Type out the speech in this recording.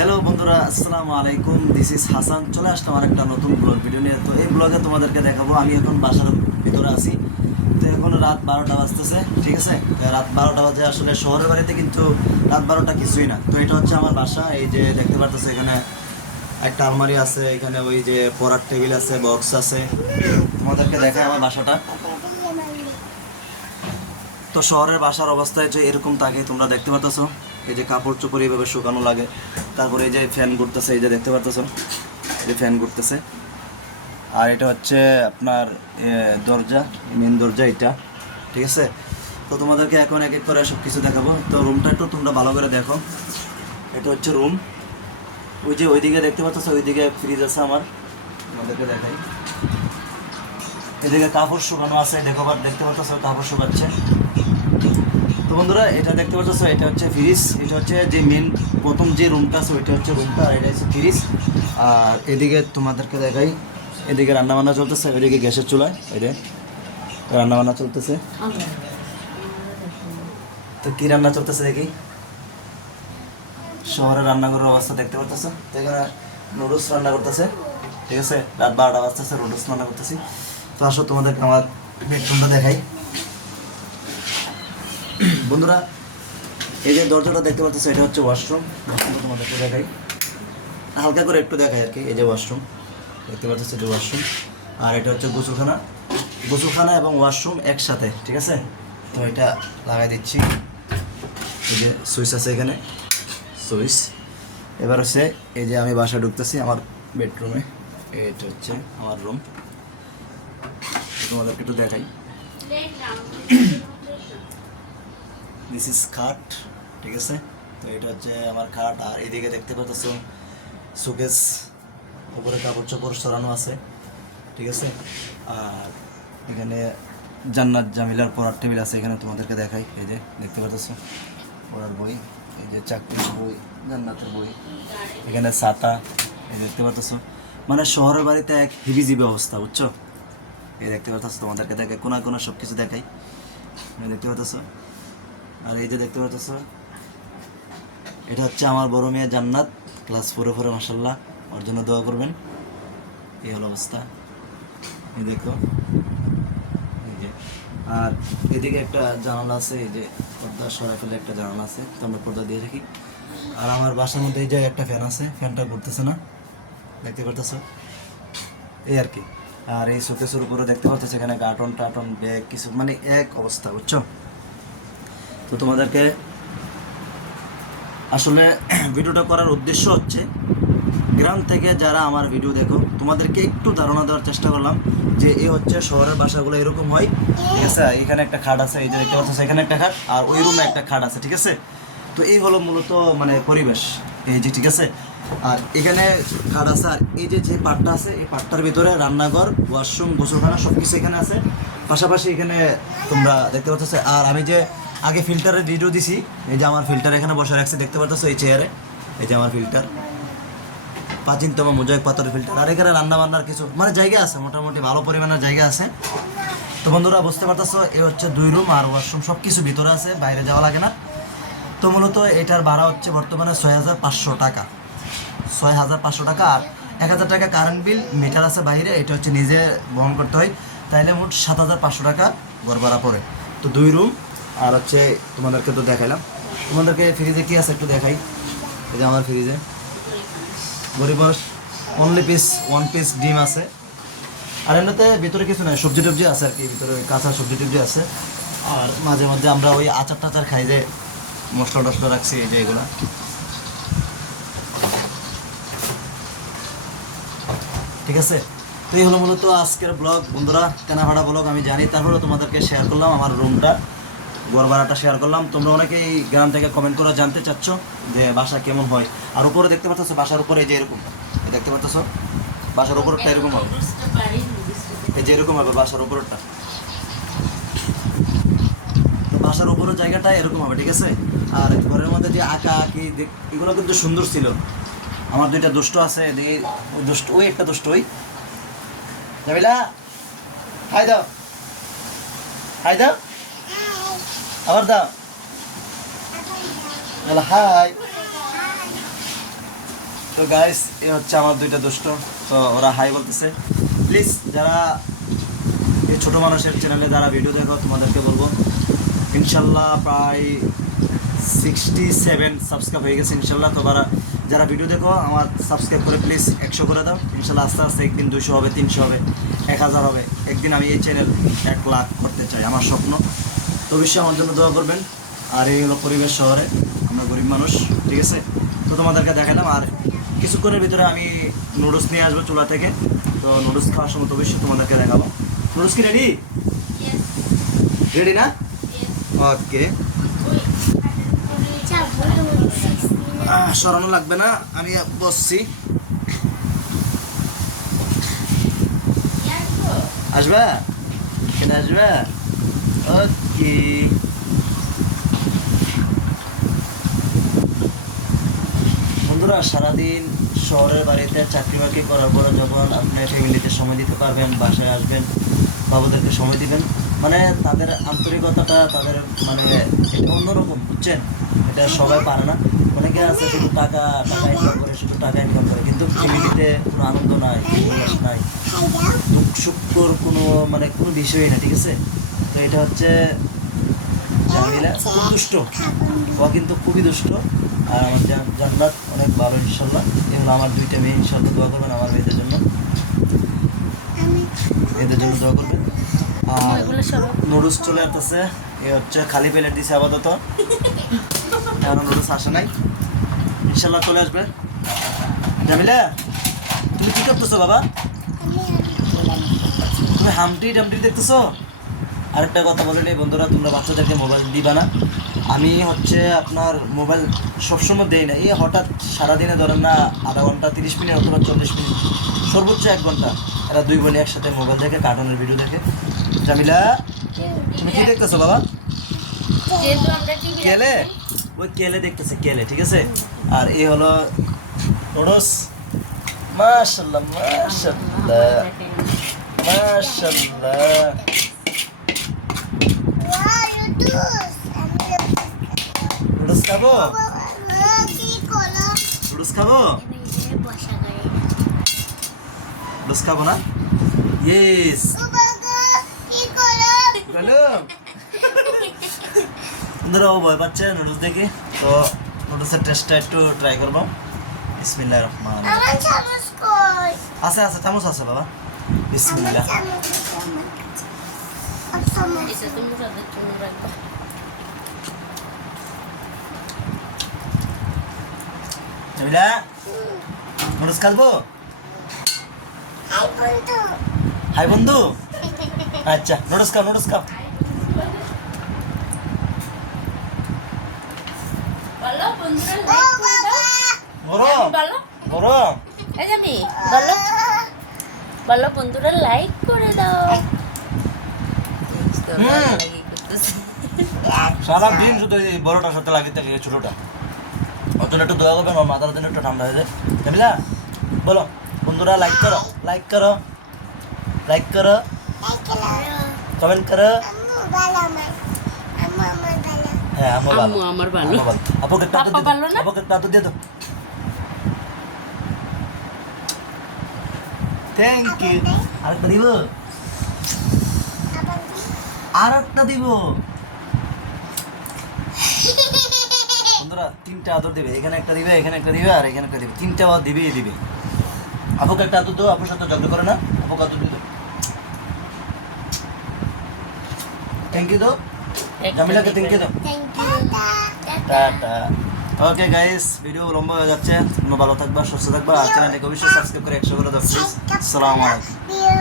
Hello বন্ধুরা, আসসালামু আলাইকুম। This is Hasan. চলে আসলাম আরেকটা নতুন ব্লগ ভিডিও নিয়ে। তো এই ব্লগে তোমাদেরকে দেখাবো আমি এখন বাসার ভিতরে আছি। তো এখন রাত 12টা বাজতেছে, ঠিক আছে। তো রাত 12টা বাজে, আসলে শহরের বাড়িতে কিন্তু রাত 12টা কিছুই না। তো এটা হচ্ছে আমার বাসা। এই যে দেখতে পারতেছে এখানে একটা আলমারি আছে, এখানে ওই যে পড়ার টেবিল আছে, বক্স আছে। তোমাদেরকে দেখায় আমার বাসাটা। তো শহরের বাসার অবস্থায় যে এরকম থাকে তোমরা দেখতে পাচ্ছ। এই যে কাপড় চোপড় এইভাবে শুকানো লাগে। তারপরে এই যে ফ্যান ঘুরতেছে, এই যে দেখতে পাচ্ছ, এই যে ফ্যান ঘুরতেছে। আর এটা হচ্ছে আপনার দরজা, মেন দরজা এটা, ঠিক আছে। তো তোমাদেরকে এখন এক এক করে সব কিছু দেখাবো। তো রুমটা একটু তোমরা ভালো করে দেখো। এটা হচ্ছে রুম। ওই যে ওইদিকে দেখতে পাচ্ছ, ওইদিকে ফ্রিজ আছে আমার, তোমাদেরকে দেখাই। এদিকে কাপড় শুকানো আছে, দেখো, দেখতে পাচ্ছ কাপড় শুকাচ্ছে। তো বন্ধুরা, এটা দেখতে পাচ্ছ, এটা হচ্ছে ফ্রিজ। এটা হচ্ছে যে মেন প্রথম যে রুমটা আছে ওইটা হচ্ছে রুমটা, আর এটা হচ্ছে ফ্রিজ। আর এদিকে তোমাদেরকে দেখাই, এদিকে রান্নাবান্না চলতেছে, ওইদিকে গ্যাসের চুলায় এই যে রান্নাবান্না চলতেছে। তো কী রান্না চলতেছে দেখি। শহরের রান্নাঘরের অবস্থা দেখতে পারতেছে। তো এখানে নুডলস রান্না করতেছে, ঠিক আছে। রাত 12টা বাজতেছে, নুডলস রান্না করতেছি। তো আসো তোমাদেরকে আমার বেডরুমটা দেখাই। বন্ধুরা, এই যে দরজাটা দেখতে পাচ্ছ, এটা হচ্ছে ওয়াশরুম। তোমাদেরকে দেখাই, হালকা করে একটু দেখাই আর কি। এই যে ওয়াশরুম দেখতে পাচ্ছ, যে ওয়াশরুম। আর এটা হচ্ছে গোসলখানা। গোসলখানা এবং ওয়াশরুম একসাথে, ঠিক আছে। তো এটা লাগাই দিচ্ছি। এই যে সুইচ আছে এখানে, সুইচ। এবার হচ্ছে এই যে আমি বাসায় ঢুকতেছি আমার বেডরুমে। এটা হচ্ছে আমার রুম, তোমাদেরকে একটু দেখাই। দিস ইজ খাট, ঠিক আছে। তো এটা হচ্ছে আমার খাট। আর এদিকে দেখতে পাচ্ছ শোকেস, উপরে কাপড় চোপড় সরানো আছে, ঠিক আছে। আর এখানে জান্নাত জামিলার পড়ার টেবিল আছে, এখানে তোমাদেরকে দেখাই। এই যে দেখতে পাচ্ছ পড়ার বই, এই যে চাকরির বই, জান্নাতের বই, এখানে ছাতা, এই দেখতে পাচ্ছ। মানে শহরের বাড়িতে এক হিবিজিবি অবস্থা, বুঝছো। এই দেখতে পাচ্ছ, তোমাদেরকে দেখাই, কোনা কোনা সব কিছু দেখাই, দেখতে পাচ্ছ। আর এই যে দেখতে পাচ্ছ, এটা হচ্ছে আমার বড় মেয়ে জান্নাত, ক্লাস 4 মাশাআল্লাহ। ওর জন্য দোয়া করবেন। এই হলো অবস্থা, এই দেখো। এই যে, আর এদিকে একটা জানালা আছে, এই যে পর্দা সরাই ফেলে একটা জানালা আছে, তো আমরা পর্দা দিয়ে রাখি। আর আমার বাসার মধ্যে এই যে একটা ফ্যান আছে, ফ্যানটা ঘুরতেছে না, দেখতে পারতেছ, এই আর কি। আর এই শোকেসের উপরে দেখতে পাচ্ছ এখানে কার্টন টার্টন ব্যাগ কিছু, মানে এক অবস্থা, বুঝছো। তো তোমাদেরকে আসলে ভিডিওটা করার উদ্দেশ্য হচ্ছে, গ্রাম থেকে যারা আমার ভিডিও দেখো তোমাদেরকে একটু ধারণা দেওয়ার চেষ্টা করলাম যে এই হচ্ছে শহরের বাসাগুলো এরকম হয়, ঠিক আছে। এখানে একটা খাট আছে, এই যে দেখতে পাচ্ছ, এখানে একটা খাট, আর ওই রুমে একটা খাট আছে, ঠিক আছে। তো এই হলো মূলত মানে পরিবেশ, এই যে, ঠিক আছে। আর এখানে খাট আছে, আর এই যে যে পাটটা আছে, এই পাটটার ভিতরে রান্নাঘর, ওয়াশরুম, গোসলখানা সব কিছু এখানে আছে। পাশাপাশি এখানে তোমরা দেখতে পাচ্ছ। আর আমি যে আগে ফিল্টারের ভিডিও দিছি, এই যে আমার ফিল্টার এখানে বসে রাখছি, দেখতে পাচ্ছ এই চেয়ারে, এই যে আমার ফিল্টার, প্রাচীনতম মোজাইক পাথরের ফিল্টার। আর এখানে রান্না বান্নার কিছু মানে জায়গা আছে, মোটামুটি ভালো পরিমাণের জায়গা আছে। তো বন্ধুরা বুঝতে পারতেছো, এই হচ্ছে 2 রুম আর ওয়াশরুম, সব কিছু ভিতরে আছে, বাইরে যাওয়া লাগে না। তো মূলত এটার ভাড়া হচ্ছে বর্তমানে 6,500 টাকা, 6,500 টাকা। আর 1,000 টাকা কারেন্ট বিল, মিটার আছে বাইরে, এটা হচ্ছে নিজে বহন করতে হয়। তাইলে মোট 7,500 টাকা ঘর ভাড়া পড়ে। তো 2 রুম। আর হচ্ছে তোমাদেরকে তো দেখাইলাম। তোমাদেরকে ফ্রিজে কী আছে একটু দেখাই। এই যে আমার ফ্রিজে গরিবস ওয়ান পিস ডিম আছে। আর এমনিতে ভিতরে কিছু নাই, সবজি টবজি আছে আর কি, ভিতরে কাঁচা সবজি টবজি আছে। আর মাঝে মধ্যে আমরা ওই আচার টাচার খাই, যে মশলা টশলা রাখছি, এই যে এগুলো, ঠিক আছে। তো এই হলো মূলত আজকের ব্লগ বন্ধুরা, কেনাকাটা ব্লগ আমি জানি, তারপরে তোমাদেরকে শেয়ার করলাম আমার রুমটা, ঘর ভাড়াটা শেয়ার করলাম। তোমরা অনেকেই গ্রাম থেকে কমেন্ট করে জানতে চাচ্ছ যে বাসা কেমন হয়। আর উপরে দেখতে পাচ্ছ, বাসার উপরে এই যে এরকম দেখতে পাচ্ছ, বাসার উপরটা এরকম হবে, এই যে এরকম হবে বাসার উপরটা। তো বাসার উপরের জায়গাটা এরকম হবে, ঠিক আছে। আর ঘরের মধ্যে যে আঁকা আঁকি এগুলো কিন্তু সুন্দর ছিল। আমার 2টা দুষ্ট আছে, ওই দুষ্ট, ওই একটা দুষ্ট, ওই জামিলা, হাই দাও, হাই দাও, আবার দাও, হাই। তো গাইস এই হচ্ছে আমার দুইটা দুষ্ট, তো ওরা হাই বলতেছে। প্লিজ যারা এই ছোট মানুষের চ্যানেলে যারা ভিডিও দেখো তোমাদেরকে বলবো ইনশাল্লাহ প্রায় 67 সাবস্ক্রাইব হয়ে গেছে ইনশাল্লাহ। তো যারা ভিডিও দেখো আমার সাবস্ক্রাইব করে প্লিজ 100 করে দাও ইনশাল্লাহ। আস্তে আস্তে একদিন 200 হবে, 300 হবে, 1000 হবে, একদিন আমি এই চ্যানেল 1 লাখ করতে চাই, আমার স্বপ্ন। তো অবশ্যই আমার জন্য দোয়া করবেন। আর এই হলো পরিবেশ শহরে, আমরা গরিব মানুষ, ঠিক আছে। তো তোমাদেরকে দেখালাম, আর কিছুক্ষণের ভিতরে আমি নুডলস নিয়ে আসবো চুলা থেকে। তো নুডলস খাওয়ার সময় তো অবশ্যই তোমাদেরকে দেখাবো। নুডলস কি রেডি? রেডি না? ওকে, সরানো লাগবে না, আমি বসছি। আসবে? কেন আসবে? ওকে, বন্ধুরা সারাদিন শহরের বাড়িতে চাকরি বাকরি করার পরে যখন আপনি ফ্যামিলিতে সময় দিতে পারবেন, বাসায় আসবেন, বাবুদেরকে সময় দিবেন, মানে তাদের আন্তরিকতাটা তাদের মানে এটা অন্যরকম, বুঝছেন? এটা সবাই পারে না। অনেকে আছে শুধু টাকা টাকা ইনকাম করে, শুধু টাকা ইনকাম করে, কিন্তু ফ্যামিলিতে কোনো আনন্দ নাই, উল্লাস নাই, দুঃখ সুখর কোনো মানে কোনো বিষয়ই না, ঠিক আছে। তো এটা হচ্ছে জামিলা, খুব দুষ্ট, ও কিন্তু খুবই দুষ্ট। আর আমার জান্নাত অনেক ভালো ইনশাল্লাহ। এগুলো আমার দুইটা মেয়ে, ইনশাল্লাহ দোয়া করবেন আমার মেয়েদের জন্য, এদের জন্য দোয়া করবেন। আর নুডলস চলে আসতেছে, এ হচ্ছে খালি প্লেট দিছে আপাতত, এখন নুডলস আসে নাই, ইনশাল্লাহ চলে আসবে। জামিলা তুমি কি করতেছো বাবা? তুমি হামটি টামটি দেখতেছো? আরেকটা কথা বলে নেই বন্ধুরা, তোমরা বাচ্চাদেরকে মোবাইল দিবা না। আমি হচ্ছে আপনার মোবাইল সবসময় দেই না, এই হঠাৎ সারাদিনে ধরেন না আধা ঘন্টা 30 মিনিট অথবা 40 মিনিট, সর্বোচ্চ 1 ঘন্টা এরা দুই বোনে একসাথে মোবাইল দেখে, কার্টুনের ভিডিও দেখে। জামিলা তুমি কি দেখতেছো বাবা? কেলে, ওই কেলে দেখতেছে, কেলে, ঠিক আছে। আর এই হলো নুডলস, মাশাআল্লাহ মাশাআল্লাহ মাশাআল্লাহ। নুডলস খাবো? নুডলস খাবো? নুডলস খাবো না? ইয়েস, বন্ধুরা ও ভয় পাচ্ছে নুডলস দেখে, তো নুডলসের টেস্টটা একটু ট্রাই করবো। বিসমিল্লাহির রহমানির রহিম। আছে আছে, চামচ আছে বাবা। বিসমিল্লাহ। জামিলা নুডলস খাবো? হাই বন্ধু, আচ্ছা নুডলস খাও, নুডলস খাও। গরম গরম, বলো বন্ধুরা লাইক করে দাও। সারাদিন শুধু এই বড়টার সাথে লাগিয়ে থাকে ছোটটা, ওর জন্য একটু দোয়া করবেন, ওর মাথার জন্য একটু ঠান্ডা হয়ে যায়। জামিলা বলো বন্ধুরা লাইক করো, লাইক করো, লাইক করো, কমেন্ট করো। হ্যাঁ আমার ভালো, আমার ভালো। আপুকে টাকা দিয়ে দাও, আপুকে টাকা দিয়ে দাও। Thank you. আরেকটা দিব, আরেকটা দিব। বন্ধুরা 3টা আদর দিবে, এখানে একটা দিবে, এখানে একটা দিবে, আর এখানে একটা দিবে, 3টা আদর দিবেই দিবে। আপুকে একটা আদর দাও, আপুর সাথে ঝগড়া করে না, আপুকে আদর দিয়ে দাও। থ্যাংক ইউ দাও, জামিলাকে থ্যাংক ইউ দাও, টাটা। ওকে গাইস, ভিডিও লম্বা হয়ে যাচ্ছে, তোমরা ভালো থাকবা, সুস্থ থাকবা, আর চ্যানেলটাকে অবশ্যই সাবস্ক্রাইব করে 100 করে দাও প্লিজ। আসসালামু আলাইকুম।